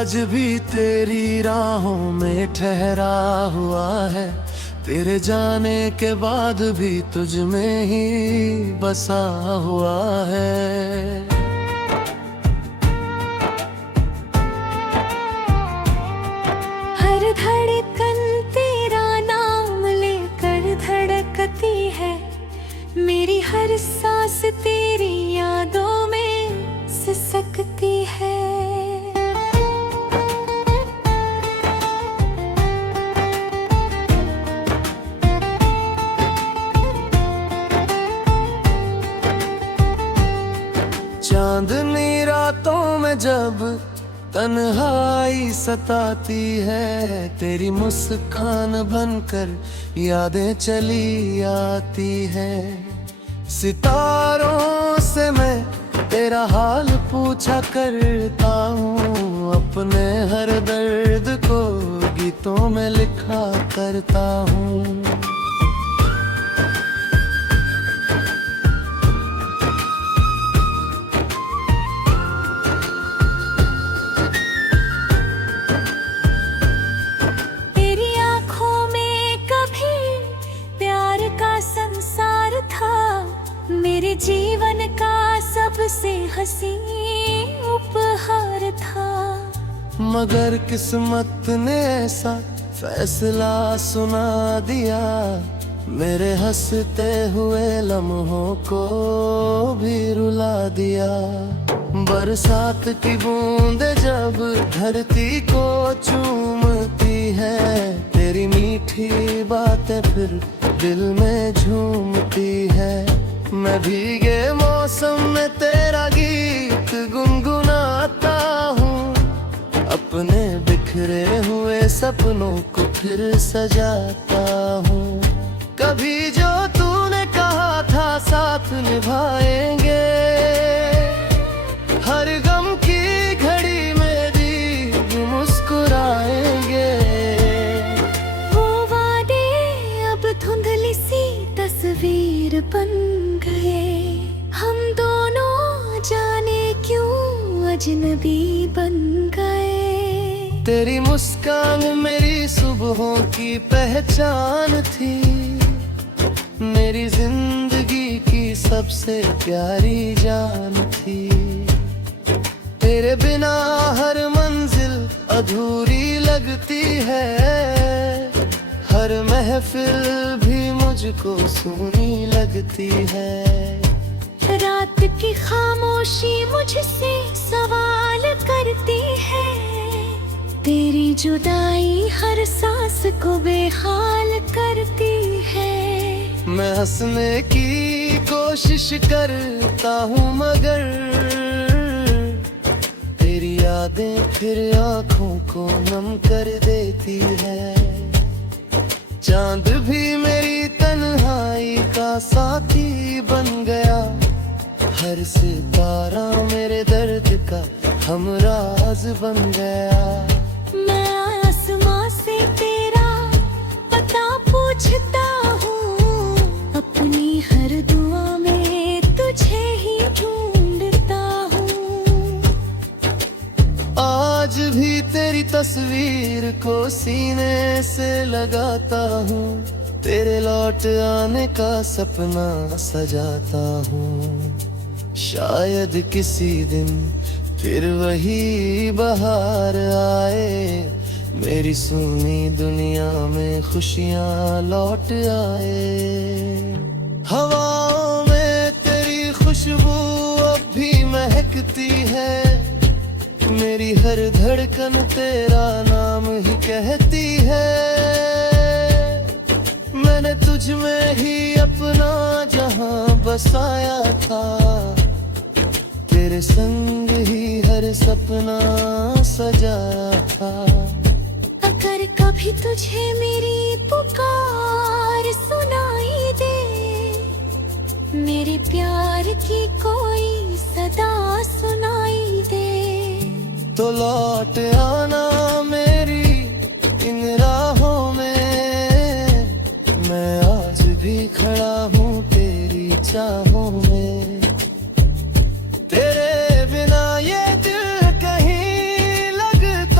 आज भी तेरी राहों में ठहरा हुआ है, तेरे जाने के बाद भी तुझ में ही बसा हुआ है। हर धड़कन तेरा नाम लेकर धड़कती है, मेरी हर सांस तेरी यादों में सिसकती है। चांदनी रातों में जब तन्हाई सताती है, तेरी मुस्कान बनकर यादें चली आती है। सितारों से मैं तेरा हाल पूछा करता हूँ, अपने हर दर्द को गीतों में लिखा करता हूँ। मेरे जीवन का सबसे हसीन उपहार था, मगर किस्मत ने ऐसा फैसला सुना दिया, मेरे हंसते हुए लम्हों को भी रुला दिया। बरसात की बूंदें जब धरती को चूमती है, तेरी मीठी बातें फिर दिल में झूमती है। मैं भीगे मौसम में तेरा गीत गुनगुनाता हूँ, अपने बिखरे हुए सपनों को फिर सजाता हूँ। कभी जो तूने कहा था साथ निभाएंगे, हर गम की घड़ी में भी मुस्कुराएंगे। वो वादे अब धुंधली सी तस्वीर बन गए, हम दोनों जाने क्यों अजनबी बन गए। तेरी मुस्कान मेरी सुबहों की पहचान थी, मेरी जिंदगी की सबसे प्यारी जान थी। तेरे बिना हर मंजिल अधूरी लगती है, हर महफिल भी मुझको सूनी लगती है। रात की खामोशी मुझसे सवाल करती है, तेरी जुदाई हर सांस को बेहाल करती है। मैं हंसने की कोशिश करता हूँ, मगर तेरी यादें फिर आँखों को नम कर देती है। चांद भी मेरी तन्हाई का साथी बन गया, हर सितारा मेरे दर्द का हमराज बन गया। मैं आसमां से तेरा पता पूछता हूँ, अपनी हर दुआ में तुझे ही ढूंढता हूँ। आज भी तेरी तस्वीर को सीने से लगाता हूँ, तेरे लौट आने का सपना सजाता हूँ। शायद किसी दिन फिर वही बहार आए, मेरी सूनी दुनिया में खुशियाँ लौट आए। हवाओं में तेरी खुशबू अब भी महकती है, मेरी हर धड़कन तेरा नाम ही कहती है। मैंने तुझ में ही अपना जहां बसाया था, तेरे संग ही हर सपना सजाया था। अगर कभी तुझे मेरी पुकार सुनाई दे, मेरे प्यार की कोई सदा सुनाई दे, तो लौट आना मेरी इन राहों में। मैं आज भी खड़ा हूँ तेरी चाहों में, तेरे बिना ये दिल कहीं लगता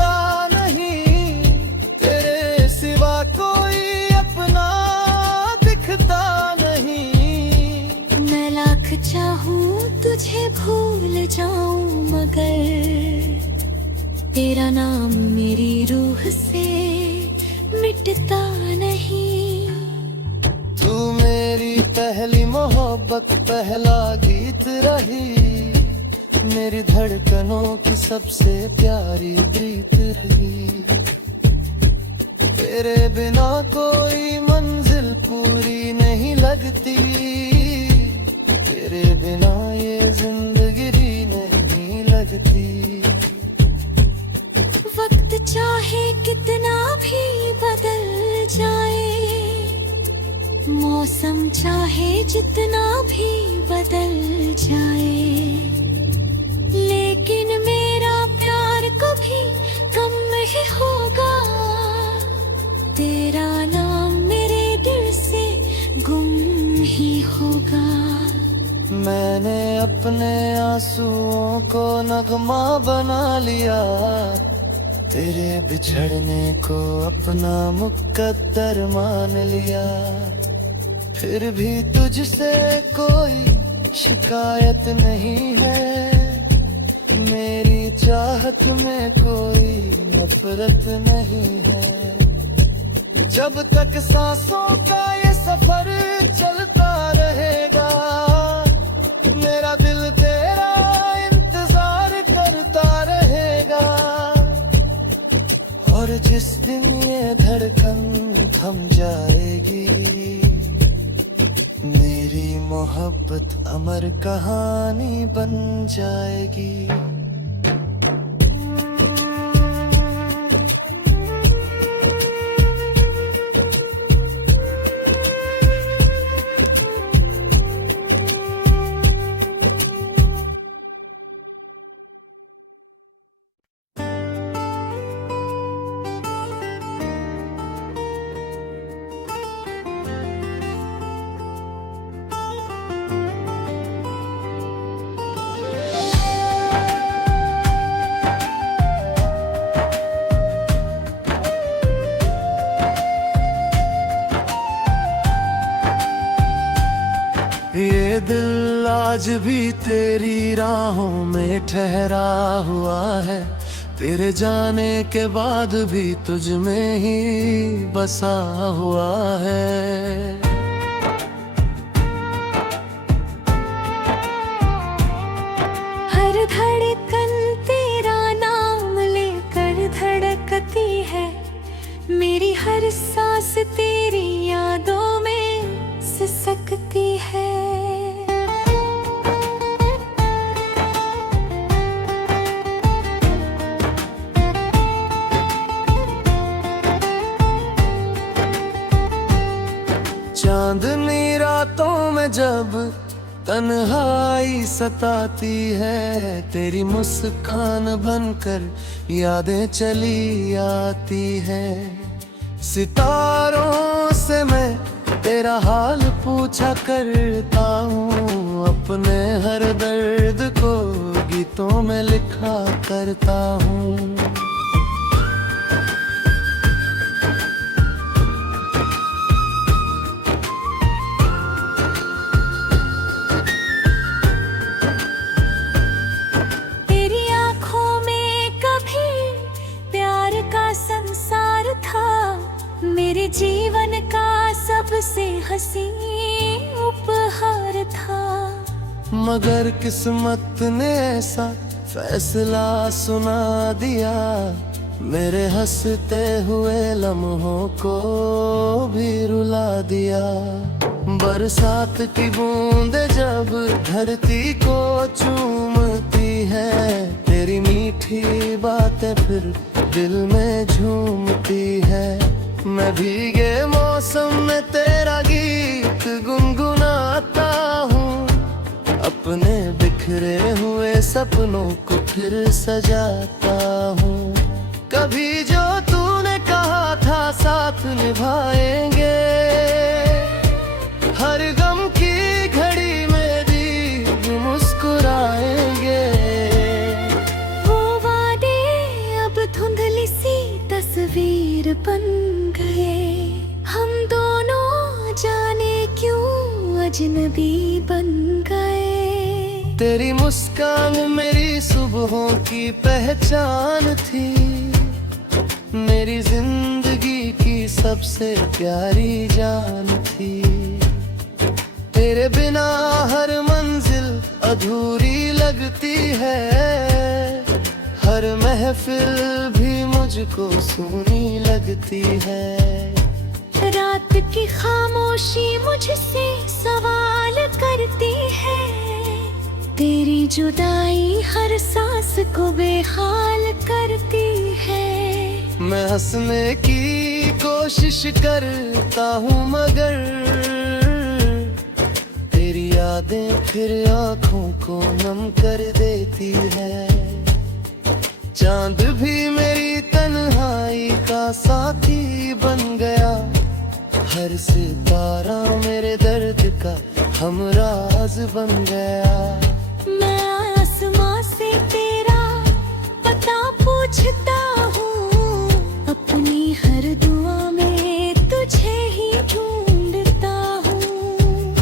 मिटता नहीं। तू मेरी पहली मोहब्बत, पहला गीत रही, मेरी धड़कनों की सबसे प्यारी प्रीत रही। तेरे बिना कोई मंजिल पूरी नहीं लगती, तेरे बिना ये जिंदगी नहीं लगती। वक्त चाहे कितना भी बदल जाए, मौसम चाहे जितना भी बदल जाए, लेकिन मेरा प्यार कभी कम नहीं होगा। तेरा नाम मेरे दिल से गुम ही होगा। मैंने अपने आंसुओं को नगमा बना लिया, तेरे बिछड़ने को अपना मुकद्दर मान लिया। फिर भी तुझसे कोई शिकायत नहीं है, मेरी चाहत में कोई नफरत नहीं है। जब तक सांसों का ये सफर चलता रहेगा, मेरा दिल तेरा इंतजार करता रहेगा। और जिस दिन ये धड़कन थम जाएगी, मेरी मोहब्बत अमर कहानी बन जाएगी। ये दिल आज भी तेरी राहों में ठहरा हुआ है, तेरे जाने के बाद भी तुझ में ही बसा हुआ है। हर धड़कन तेरा नाम लेकर धड़कती है, मेरी हर सांस तेरी यादों में सिसकती है। चांदनी रातों में जब तन्हाई सताती है, तेरी मुस्कान बनकर यादें चली आती है। सितारों से मैं तेरा हाल पूछा करता हूँ, अपने हर दर्द को गीतों में लिखा करता हूँ। तेरी आँखों में कभी प्यार का संसार था, मेरे जीवन का सबसे हसीन उपहार था। मगर किस्मत ने ऐसा फैसला सुना दिया, मेरे हंसते हुए लम्हों को भी रुला दिया। बरसात की बूंदें जब धरती को चूमती है, तेरी मीठी बातें फिर दिल में झूमती है। मैं भीगे मौसम में तेरा गीत गुनगुनाता हूँ, अपने बिखरे हुए सपनों को फिर सजाता हूँ। कभी जो तूने कहा था साथ निभाएंगे, हर गम की घड़ी में भी मुस्कुराएंगे। वो वादे अब धुंधली सी तस्वीर बन गए, हम दोनों जाने क्यों अजनबी बन गए। तेरी मुस्कान मेरी सुबहों की पहचान थी, मेरी जिंदगी की सबसे प्यारी जान थी। तेरे बिना हर मंजिल अधूरी लगती है, हर महफिल भी मुझको सूनी लगती है। रात की खामोशी मुझसे सवाल करती है, तेरी जुदाई हर सांस को बेहाल करती है। मैं हंसने की कोशिश करता हूँ मगर तेरी यादें फिर आँखों को नम कर देती है। चांद भी मेरी तन्हाई का साथी बन गया, हर सितारा मेरे दर्द का हमराज बन गया। मैं आसमां से तेरा पता पूछता हूँ, अपनी हर दुआ में तुझे ही ढूंढता हूँ।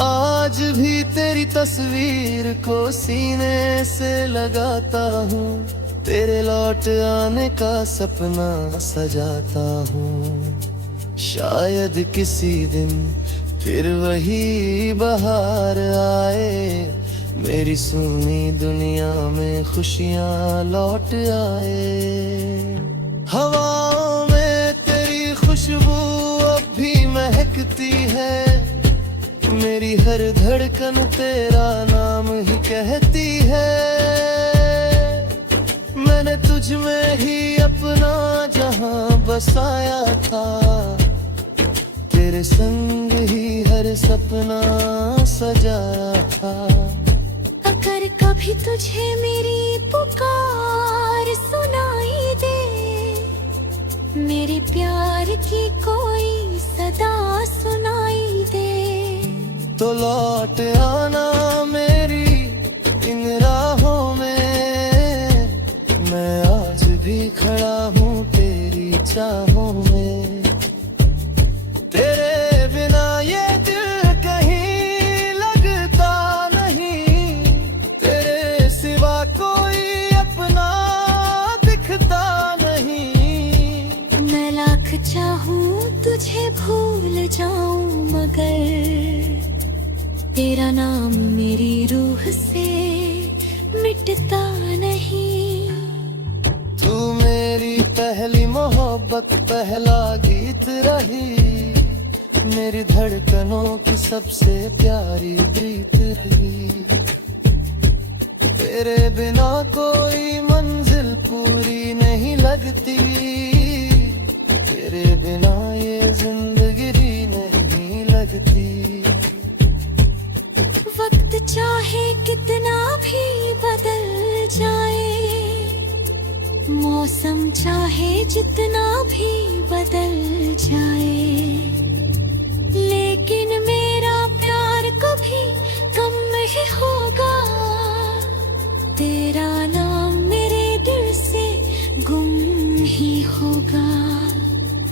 आज भी तेरी तस्वीर को सीने से लगाता हूँ, तेरे लौट आने का सपना सजाता हूँ। शायद किसी दिन फिर वही बहार आए, मेरी सूनी दुनिया में खुशियाँ लौट आए। हवाओं में तेरी खुशबू अब भी महकती है, मेरी हर धड़कन तेरा नाम ही कहती है। मैंने तुझ में ही अपना जहां बसाया था, तेरे संग ही हर सपना सजाया था। अगर कभी तुझे मेरी पुकार सुनाई दे, मेरे प्यार की कोई सदा सुनाई दे, तो लौट आना मेरी इन राहों में। मैं आज भी खड़ा हूँ तेरी चाहों में। तेरे बिना ये दिल कहीं लगता नहीं, तेरे सिवा कोई अपना दिखता नहीं। मैं लाख चाहूँ तुझे भूल जाऊं मगर तेरा नाम मेरी रूह से मिटता नहीं। तू मेरी पहली मोहब्बत, पहला गीत रही, मेरी धड़कनों की सबसे प्यारी प्रीत रही। तेरे बिना कोई मंजिल पूरी नहीं लगती, तेरे बिना ये जिंदगी नहीं लगती। वक्त चाहे कितना भी बदल जाए, मौसम चाहे जितना भी बदल जाए, लेकिन मेरा प्यार कभी कम नहीं होगा। तेरा नाम मेरे दिल से गुम ही होगा।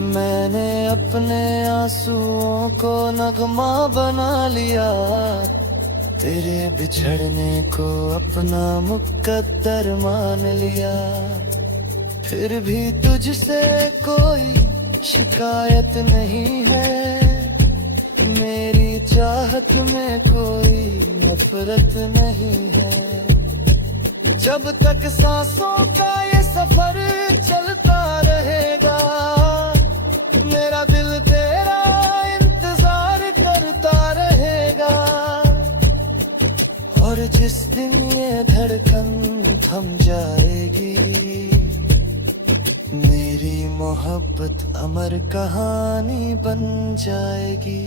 मैंने अपने आंसुओं को नगमा बना लिया, तेरे बिछड़ने को अपना मुकद्दर मान लिया। फिर भी तुझसे कोई शिकायत नहीं है, मेरी चाहत में कोई नफरत नहीं है। जब तक सांसों का ये सफर चलता रहेगा, मेरा दिल तेरा इंतजार करता रहेगा। और जिस दिन ये धड़कन थम जाएगी, मेरी मोहब्बत अमर कहानी बन जाएगी।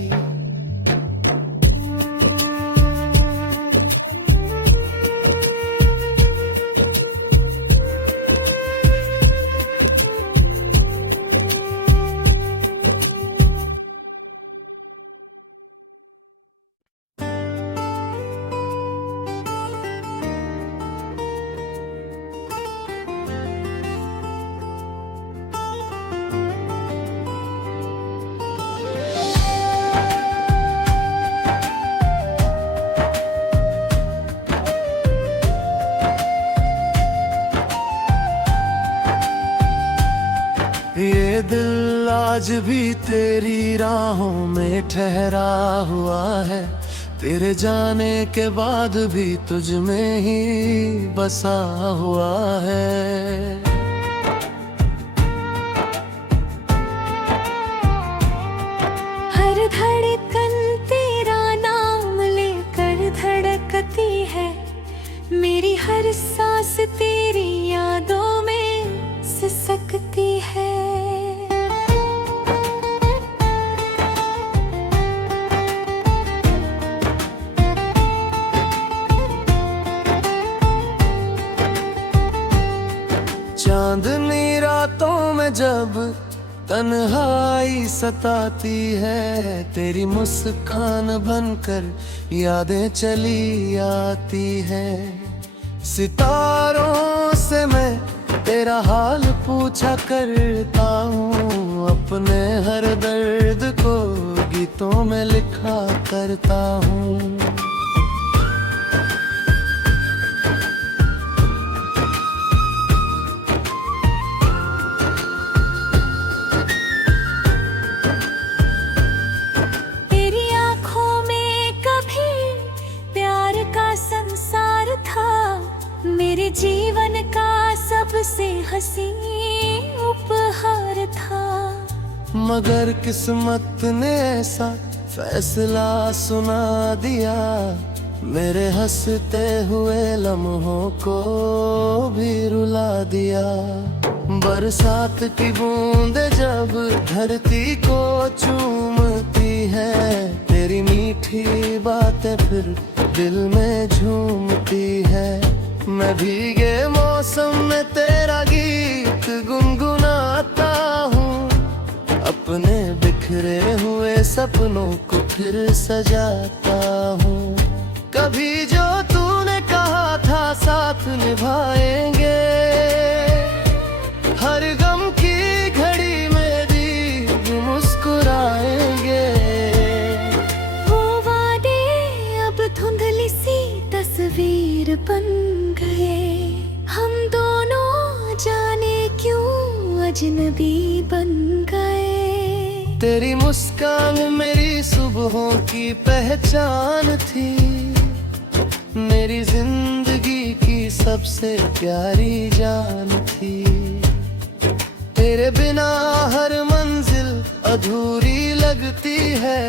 आज भी तेरी राहों में ठहरा हुआ है, तेरे जाने के बाद भी तुझ में ही बसा हुआ है। हर धड़कन तेरा नाम लेकर धड़कती है, मेरी हर सांस तेरी यादों में सिसकती है। चांदनी रातों में जब तन्हाई सताती है, तेरी मुस्कान बनकर यादें चली आती है। सितारों से मैं तेरा हाल पूछा करता हूँ, अपने हर दर्द को गीतों में लिखा करता हूँ। मेरे जीवन का सबसे हसीन उपहार था, मगर किस्मत ने ऐसा फैसला सुना दिया, मेरे हंसते हुए लम्हों को भी रुला दिया। बरसात की बूंदें जब धरती को चूमती है, तेरी मीठी बातें फिर दिल में झूमती है। मैं भीगे मौसम में तेरा गीत गुनगुनाता हूँ, अपने बिखरे हुए सपनों को फिर सजाता हूँ। कभी जो तूने कहा था साथ निभाएंगे, हर गम की घड़ी में भी मुस्कुराएंगे। वो वादे अब धुंधली सी तस्वीर बन गए, हम दोनों जाने क्यों अजनबी बन गए। तेरी मुस्कान मेरी सुबहों की पहचान थी, मेरी जिंदगी की सबसे प्यारी जान थी। तेरे बिना हर मंजिल अधूरी लगती है,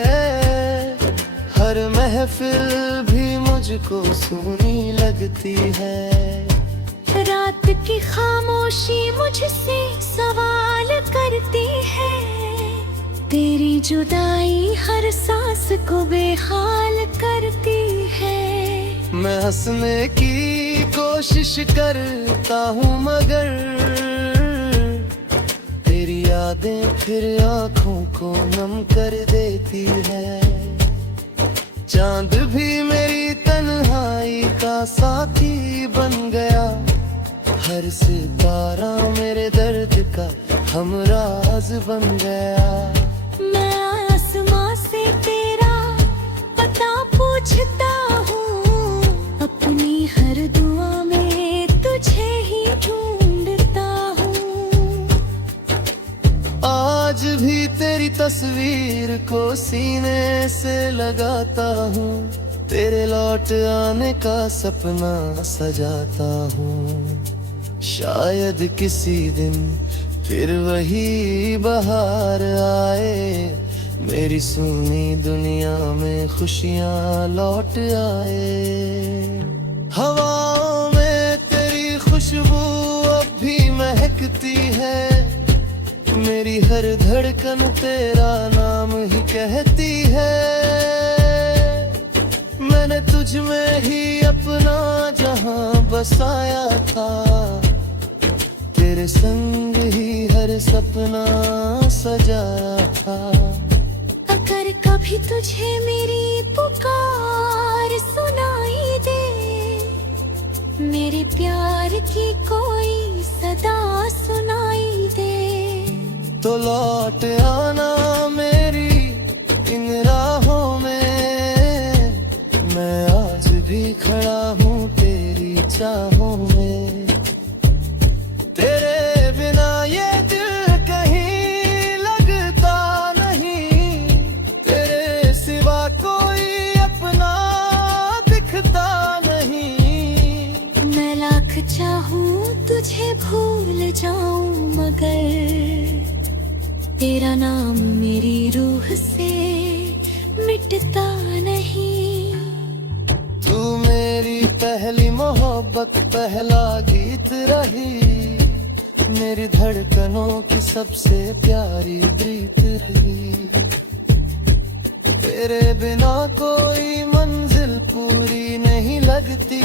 हर महफिल भी मुझको सुनी लगती है। रात की खामोशी मुझसे सवाल करती है, तेरी जुदाई हर सांस को बेहाल करती है। मैं हंसने की कोशिश करता हूँ, मगर तेरी यादें फिर आँखों को नम कर देती है। चांद भी मेरी तन्हाई का साथी बन गया, हर सितारा मेरे दर्द का हमराज बन गया। मैं आसमां से तेरा पता पूछता हूँ, अपनी हर दुआ में तुझे ही ढूंढता हूँ। आज भी तेरी तस्वीर को सीने से लगाता हूँ, तेरे लौट आने का सपना सजाता हूँ। शायद किसी दिन फिर वही बहार आए, मेरी सुनी दुनिया में खुशियाँ लौट आए। हवाओं में तेरी खुशबू अब भी महकती है, मेरी हर धड़कन तेरा नाम ही कहती है। मैंने तुझ में ही अपना जहां बसाया था, तेरे संग ही हर सपना सजाया था। अगर कभी तुझे मेरी पुकार सुनाई दे, मेरे प्यार की कोई सदा सुनाई दे, तो लौट आना मेरी इन राहों में। मैं आज भी खड़ा हूँ तेरी चाहों में, तेरे बिना ये दिल कहीं लगता तेरा नाम मेरी रूह से मिटता नहीं। तू मेरी पहली मोहब्बत, पहला गीत रही, मेरी धड़कनों की सबसे प्यारी प्रीत रही। तेरे बिना कोई मंजिल पूरी नहीं लगती,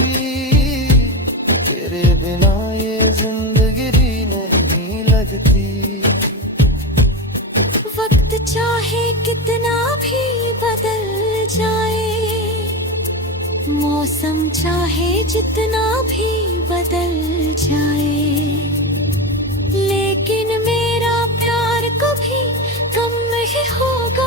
तेरे बिना ये जिंदगी नहीं लगती। वक्त चाहे कितना भी बदल जाए, मौसम चाहे जितना भी बदल जाए, लेकिन मेरा प्यार कभी कम नहीं होगा।